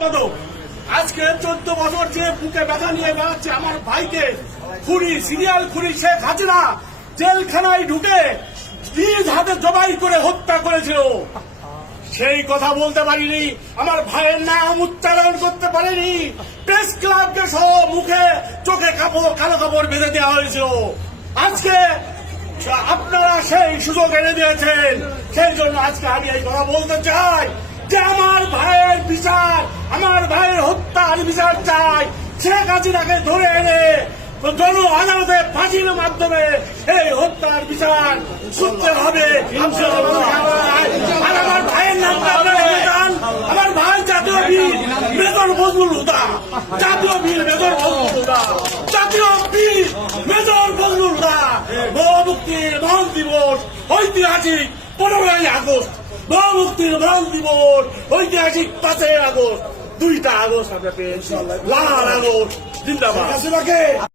সম্পাদক। আজকে 14 বছর যে বুকে ব্যথা নিয়ে বেড়াচ্ছে আমার ভাইকে খুনি, সিরিয়াল খুনি শেখ হাসিনা জেলখানায় ঢুকে নিজ হাতে জবাই করে হত্যা করেছিল। সেই কথা বলতে পারিনি, আমার ভাইয়ের নাম উচ্চারণ করতে পারিনি। প্রেস ক্লাবকে সহ মুখে চোখে কালো কাপড় বেঁধে দেওয়া হয়েছিল। আজকে আপনারা সেই সুযোগ এনে দিয়েছেন, সেই জন্য আজকে আমি এই কথা বলতে চাই যে আমার ভাইয়ের বিচার, আমার ভাইয়ের হত্যার বিচার চাই। শেখ হাসিনাকে ধরে এনে জন আদালতে ফাঁসির মাধ্যমে এই হত্যার বিচার করতে হবে। আর আমার ভাইয়ের নামটা আপনারা জানান, আমার ভাই জাতীয় বীর মেজর ফজলুল হুদা, জাতীয় বীর মেজর ফজলুল হুদা, জাতীয় বীর মেজর ফজলুল হুদা। মুক্তির মহান দিবস ঐতিহাসিক 15ই আগস্ট, মুক্তির মহান দিবস ঐতিহাসিক 5ই আগস্ট, 2টা আগস্ট আমরা পেয়েছি। লাল আগস্ট জিন্দাবাদ।